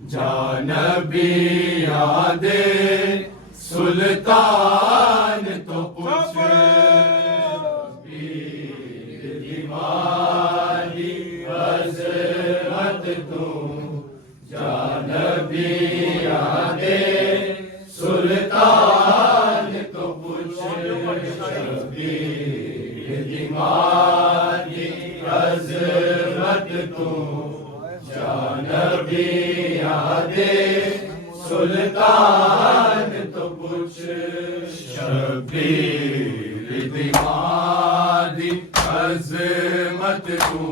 जानबी यादे सुल्तान तो पूछ पीर दीवानी अजमत तू जानबी यादे सुल्तान तो पूछ पीर दीवानी अजमत तू जानबी यादे सुल्तान तो पूछ शबीर दीवानी अजमत तू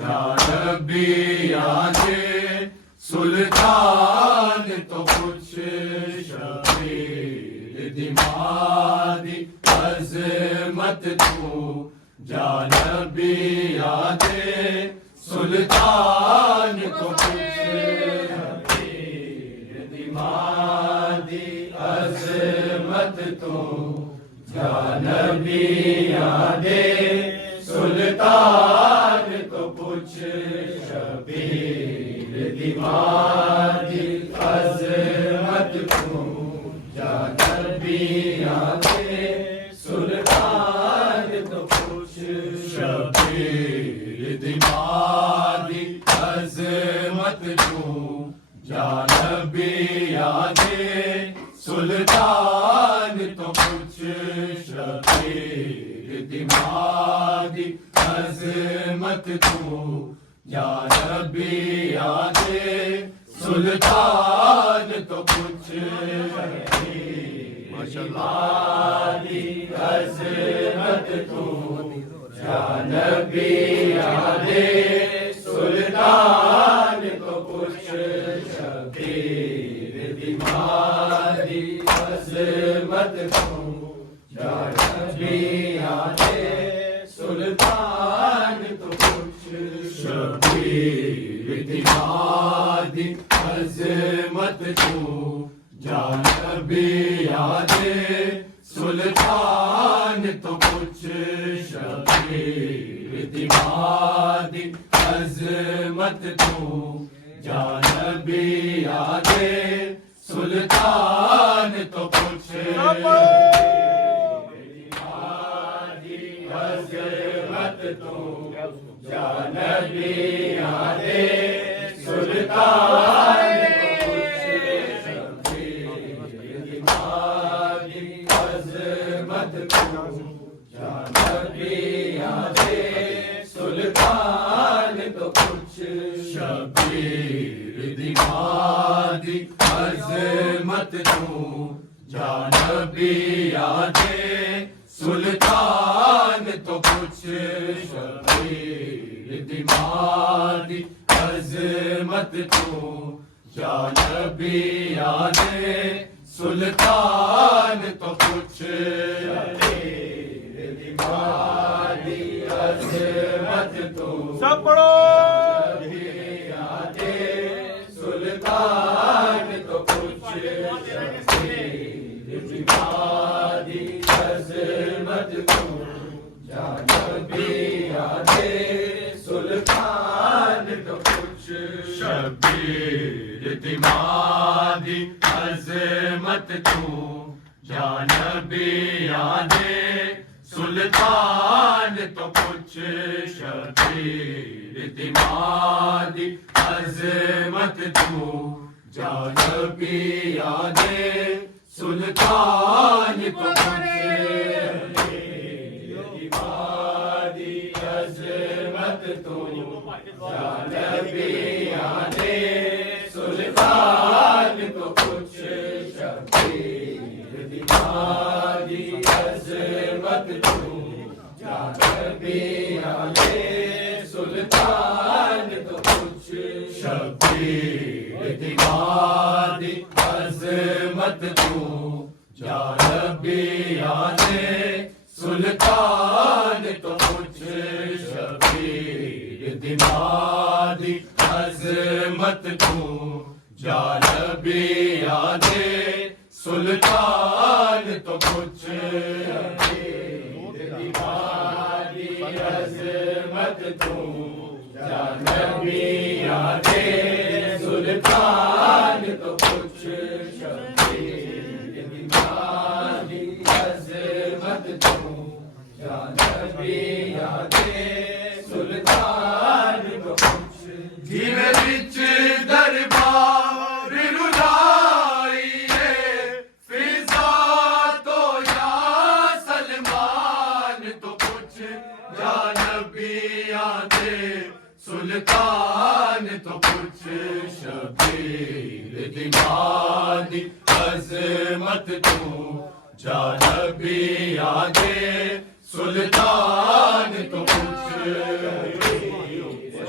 जानबी यादे सुल्तान तो पूछ शबीर दीवानी अजमत तू जानबी यादे सुल्तान को पूछ दीवानी अजमत तो जानबी यादे सुल्तान को पूछ शबीर दीवानी अजमत तो जानबी यादे सुल्तान को पूछ शबीर दीवानी अजमत तू जानबी यादे सुल्तान तो पूछ शबीर दीवानी अजमत तू जानबी यादे सुल्तान तो पूछ दीवानी अजमत तू जानबी यादे सुल्तान को पूछ शबीर दीवानी अजमत तू जानबी यादे सुल्तान को पूछ शबीर दीवानी अजमत तू जानबी यादे सुल्तान तो पूछ शबीर दीवानी अजमत तू जानबी यादे सुल्तान तो पूछ दीवानी अजमत तू जानबी यादे सुल्तान जानबी यादे सुल्तान तो पूछ शबीर दीवानी अजमत तू जानबी यादे सुल्तान तो पूछ शबीर दीवानी अजमत तू जानबी यादे सुल्तान तो पूछ दीवानी अजमत तू सब पढ़ो यादे सुल्तान तो पूछ दीवानी अजमत तू जानबी यादे सुल्तान तो पूछ शबीर दीवानी अजमत तू जानबी यादे सुल्तान तो पूछ शबीर दीवानी अजमत तू जानबी यादे सुल्तान तो पूछ दीवानी अजमत तू जानबी यादे सुल्तान तो पूछ शबीर दीवानी अजमत तू जानबी यादे सुल्तान तो पूछ शबीर दीवानी अजमत तू जानबी यादे सुल्तान तो पूछ शबीर दीवानी अजमत तू जानबी यादे सुल्तान तो पूछ दीवानी अजमत तू जानबी यादे सुल्तान तो कुछ शबीर दीवानी अज़मत तू या नबी यादे सुल्तान तो कुछ जीवे विच दरबार रुलाइए फिजा तो या सलमान तो कुछ या नबी यादे सुल्तान तो कुछ शबीर दीवानी अज़मत तू जा नबी यादे सुल्तान तो कुछ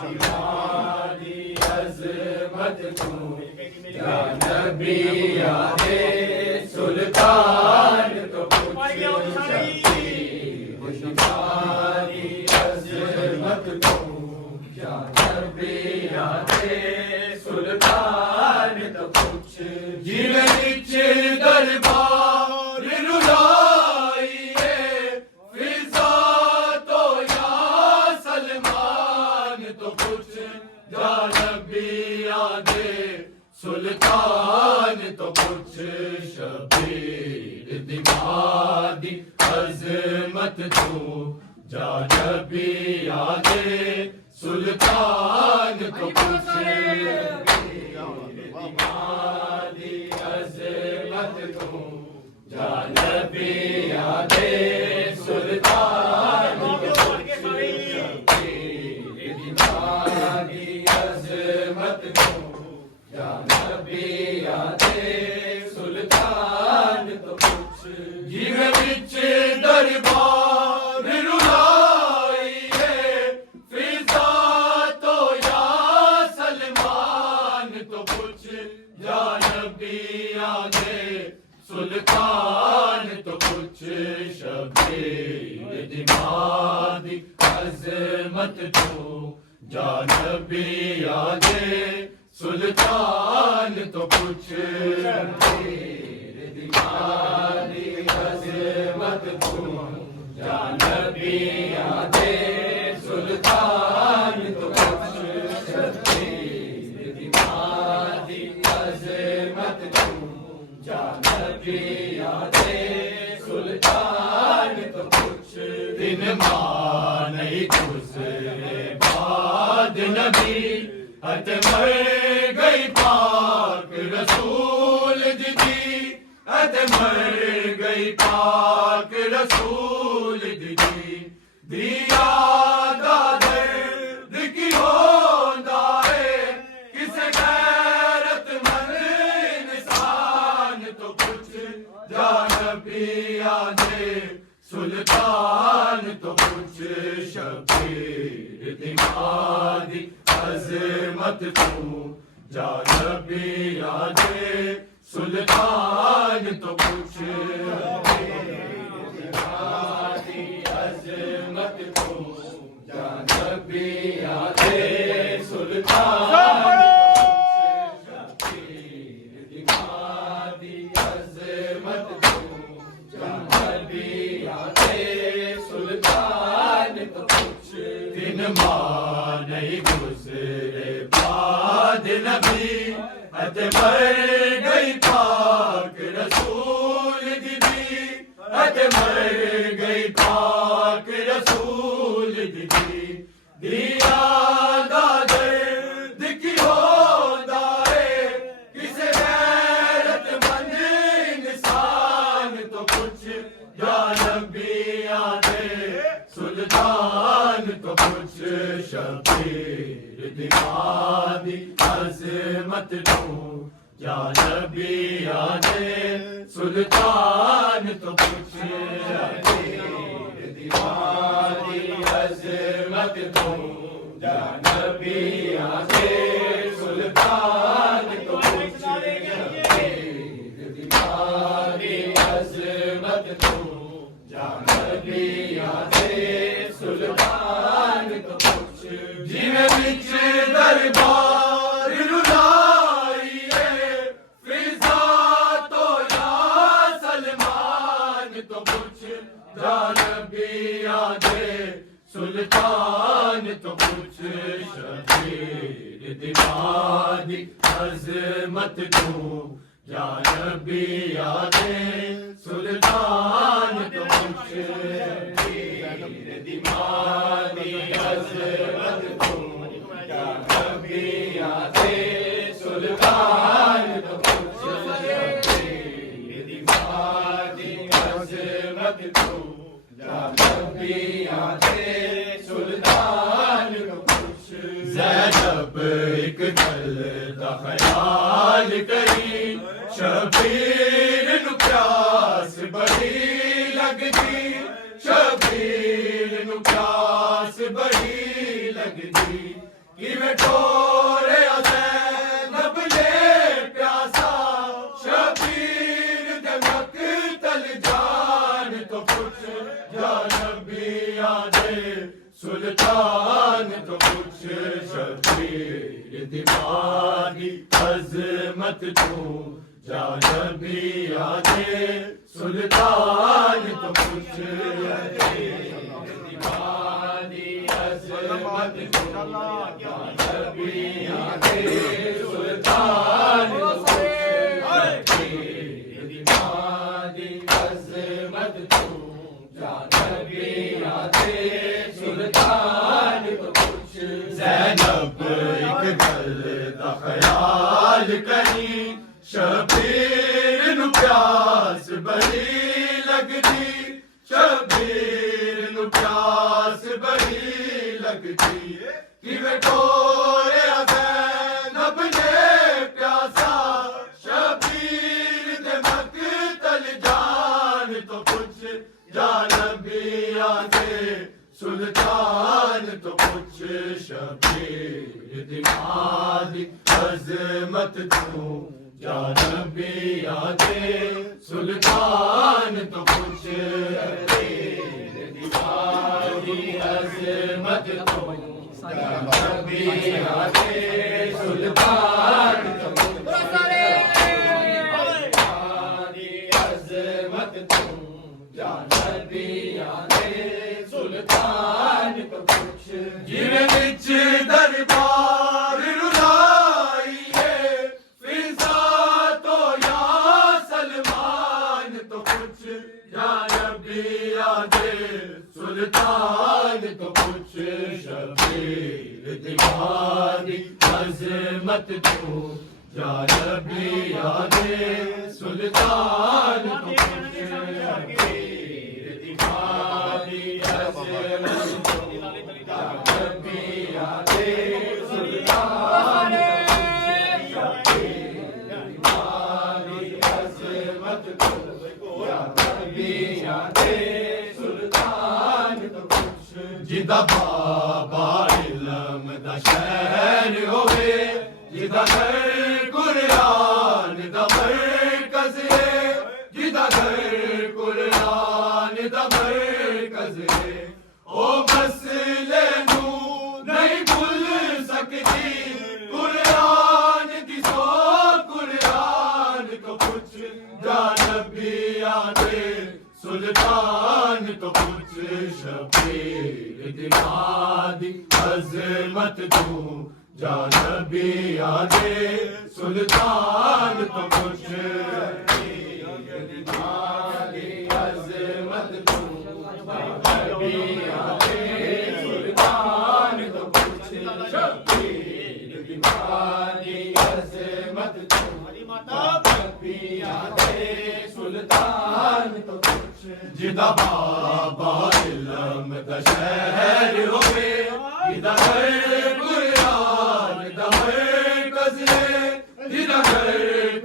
दीवानी अज़मत तू जा नबी यादे सुल्तान तो कुछ दीवानी अज़मत तू या नबी यादे सुल्तान तो कुछ जीवे विच दरबार रुलाइए फिजा तो या सलमान तो कुछ या नबी यादे सुल्तान तो कुछ शबीर दीवानी अज़मत तू जा नबी यादे सुल्तान तो कुछ दीवानी अज़मत तू जा नबी यादे सुल्तान तो कुछ दीवानी अज़मत तू जा नबी यादे सुल्तान तो कुछ जीवे विच दरबार रुलाइए फिजा तो या सलमान तो कुछ या नबी यादे सुल्तान तो कुछ शबीर दीवानी अज़मत तू जा नबी यादे सुल्तान तो कुछ शबीर दीवानी अज़मत तू जा नबी यादे सुल्तान तो कुछ शबीर दीवानी अज़मत तू जा नबी यादे सुल्तान तो कुछ दिन मां नहीं दूसरे बाद नबी हत मर गई पाक रसूल दीदी हत मर गई पाक रसूल दीदी दिया दा दर्द की होंदा है किसे गैरतमंद इंसान तो कुछ या नबी यादे सुल्तान तो कुछ शबीर दीवानी अज़मत तू जा नबी यादे सुल्तान तो कुछ दीवानी अज़मत तू जा नबी यादे सुल्तान दीवानी अज़मत तू जा नबी यादे सुल्तान तो कुछ दिन मां नहीं गुज़रे बाद नबी हद मर गई पाक रसूल दीदी हद मर गई पाक रसूल दीदी दिया दा दर्द की होंदा है किसे गैरतमंद इंसान तो कुछ या नबी यादे सुल्तान तो कुछ शबीर दीवानी अज़मत तू या नबी यादे सुल्तान तो कुछ शबीर दीवानी अज़मत तू या नबी यादे सुल्तान तो कुछ शबीर दीवानी अज़मत तू या नबी यादे सुल्तान तो कुछ जीवे विच दरबार रुलाइए फिजा तो या सलमान तो कुछ या नबी यादे सुल्तान तो कुछ शबीर दिमागी अजमत तू या नबी यादे सुल्तान तो कुछ दिमागी अजमत तू या नबी यादे सुल्तान तो कुछ दिमागी अजमत तू या नबी यादे सुल्तान तो कुछ ज़ैनब एक गल दा ख्याल करी शबीर नु प्यास बड़ी लगदी शबीर नु प्यास बड़ी लगदी किवें टोरे ज़ैनब ले प्यासा शबीर दे मकतल जान तो कुछ या नबी यादे सुल्तान तो कुछ शबीर दिमागी अजमत तू या नबी यादे सुल्तान तो कुछ दिमागी अजमत तू या नबी यादे सुल्तान तो कुछ दिमागी अजमत तू या नबी यादे सुल्तान तो कुछ ज़ैनब एक गल दा ख्याल करी शबीर नु प्यास बड़ी लगदी शबीर नु प्यास बड़ी लगदी किवें टोरे ज़ैनब ने प्यासा शबीर दे मकतल जान तो कुछ या नबी यादे सुल्तान तो कुछ शबीर दिमागी अजमत तू या नबी यादे सुल्तान तो कुछ दिमागी अजमत तू या नबी यादे सुल्तान तो कुछ दिमागी अजमत तू या नबी यादे सुल्तान तो कुछ जिवें विच दरबार रुलाई है फिजा तो या सलमान तो कुछ या नबी यादे सुल्तान तो कुछ शबीर दिमागी अजमत तू या नबी यादे सुल्तान तो कुछ दिमागी अजमत तू या नबी यादे सुल्तान दिमागी अजमत तू या नबी यादे सुल्तान तो कुछ जिदा बाबा इल्म दा शहर होवे जिदा घर कुरान दा मरकज़ है जिदा घर कुरान दा मरकज़ है ओ मसले नू नहीं भूल सकदी कुरान दी सो कुरान को कुछ या नबी यादे सुल्तान तो कुछ शबीर दिमागी अजमत तू या नबी यादे सुल्तान तो कुछ दिमागी अजमत तू या नबी यादे सुल्तान तो कुछ शबीर दिमागी अजमत तू या नबी यादे सुल्तान तो कुछ जिदा बाबा इल्म दा शहर होवे जिदा घर कुरान दा मरकज़ है जिदा घर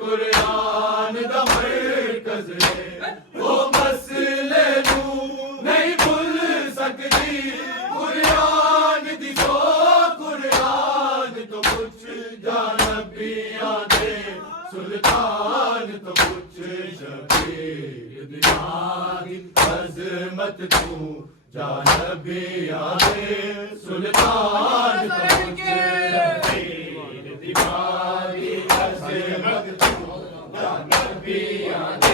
कुरान दा मरकज़ है ओ मसले नू नहीं भूल सकदी कुरान दी सो कुरान तो कुछ या नबी यादे सुल्तान तो कुछ शबीर दिमागी अजमत तू या नबी यादे सुल्तान तो कुछ दिमागी अजमत तू या नबी यादे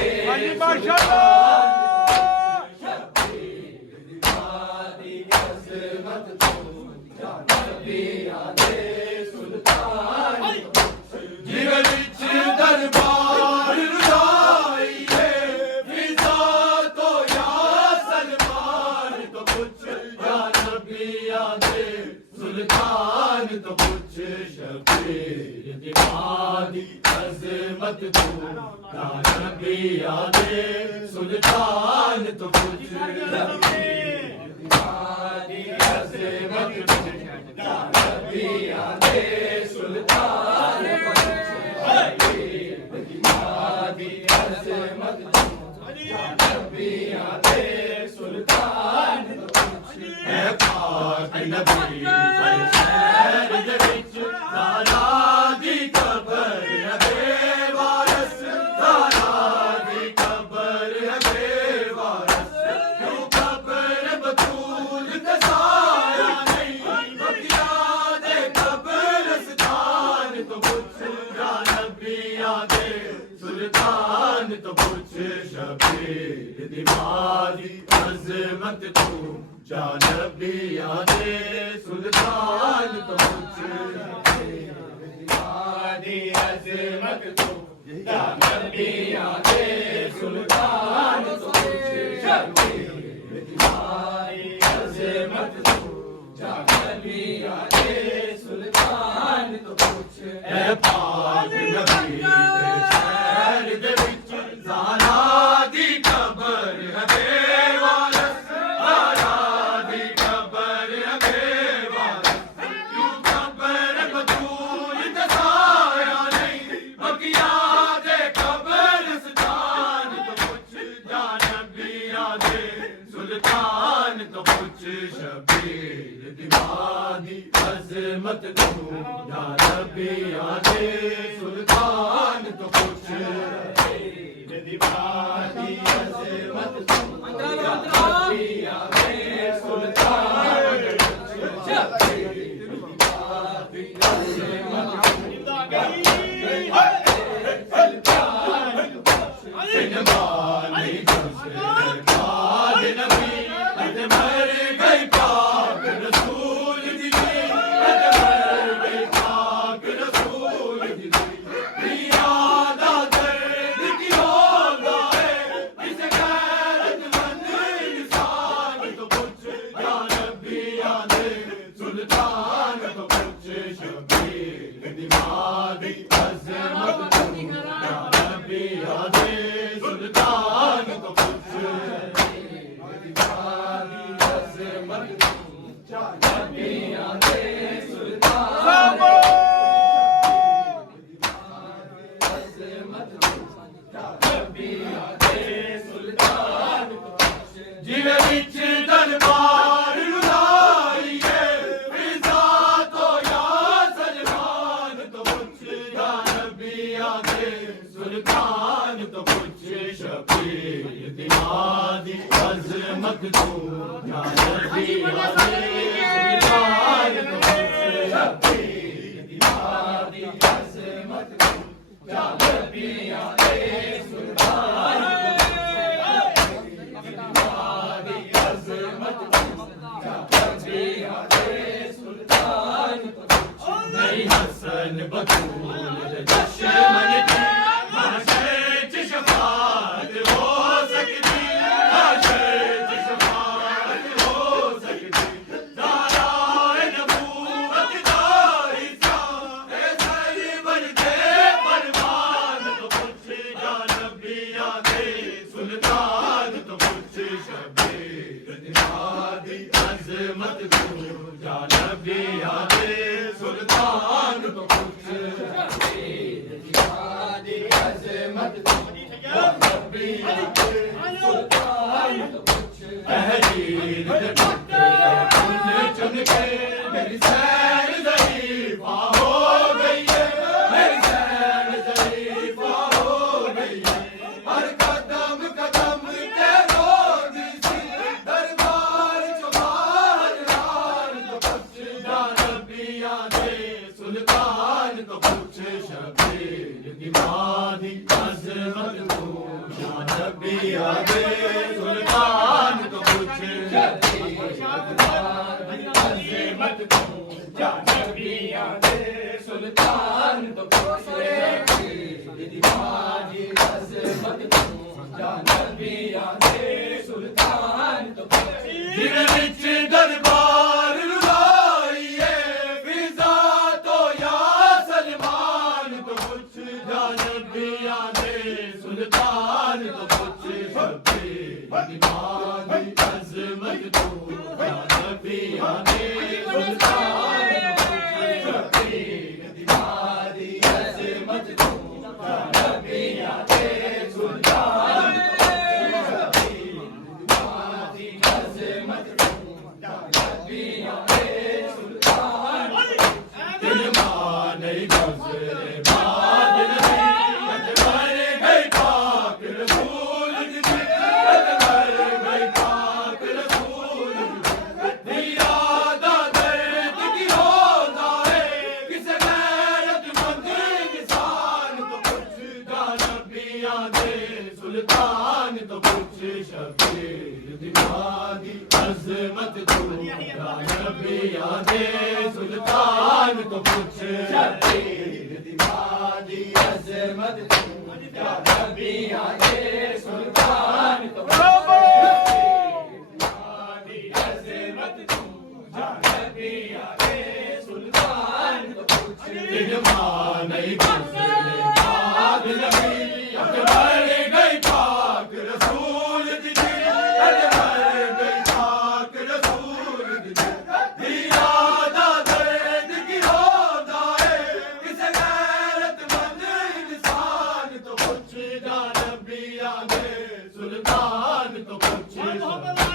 दिमागी अजमत तू या नबी यादे सुल्तान दी अजमत तू या नबी आदे सुल्तान तो कुछ दी अजमत तू या नबी आदे सुल्तान तो कुछ दी अजमत तू या नबी आदे सुल्तान तो कुछ है पाक नबी सुल्तान तो कुछ शबीर दिमागी अजमत तू या नबी आदे सुल्तान तो कुछ दिमागी अजमत तू या नबी आदे सुल्तान तो कुछ शबीर दिमागी अजमत तू या नबी आदे सुल्तान तो कुछ है पाक नबी सुल्तान तो कुछ शबीर दिमागी अजमत तू या नबी आदे सुल्तान तो कुछ दिमागी अजमत तू या नबी आदे सुल्तान सुल्तान तो कुछ शबीर दिमागी अजमत तू या नबी आदे सुल्तान तो कुछ शबीर दिमागी अजमत तू या नबी आदे सुल्तान दिमागी अजमत तू या नबी आदे सुल्तान नहीं हसन बतूल दुश्मन की सुल्तान तो कुछ शबीर दिमागी अजमत तू या नबी आदे सुल्तान तो कुछ शबीर दिमागी अजमत तू या नबी आदे सुल्तान तो कुछ तहरीर दे पत्ते फूल चुन के मेरी सैर ज़रीफ़ा हो गई है मेरी सैर ज़रीफ़ा हो गई है हर कदम कदम के रोज सी दरबार चुबार यार तो कुछ या नबी आदे सुल्तान तो कुछ शबीर दिमागी अजमत तू या नबी आदे सुल्तान तो कुछ शबीर दिमागी अजमत तू या नबी आदे सुल्तान तो कुछ शबीर दिमागी अजमत तू या नबी आदे सुल्तान तो जिने विच दरबार रुलाइए फिजा तो या सलमान तो पुछ जा नबियां दे सुल्तान तो पुछ शब्बीर दी मां दी अज़मत तू जा नबियां दे सुल्तान तो पुछ शब्बीर दी मां दी अज़मत तू जा नबियां दे सुल्तान तो पुछ शब्बीर दी मां दी अज़मत तू जा नबियां दे सुल्तान दिल मां नहीं गुज़रे बाद नहीं अजमर गई पाक रसूल दी अजमर गई पाक रसूल दी यादा दर्द की रोज़ा है किसे गैरतमंद इंसान तो कुछ जा नबियां दे सुल्तान तो कुछ शब्बीर दी मां दी अज़मत तू जा नबियां दे सुल्तान तो कुछ शब्बीर दी मां दी अज़मत तू जा नबियां दे सुल्तान तो कुछ दिल मां नहीं गुज़रे बाद नहीं अजमर गई पाक रसूल दी अजमर गई पाक रसूल दी यादा दर्द की रोज़ा है किसे गैरतमंद इंसान तो कुछ जा नबियां दे सुल्तान तो कुछ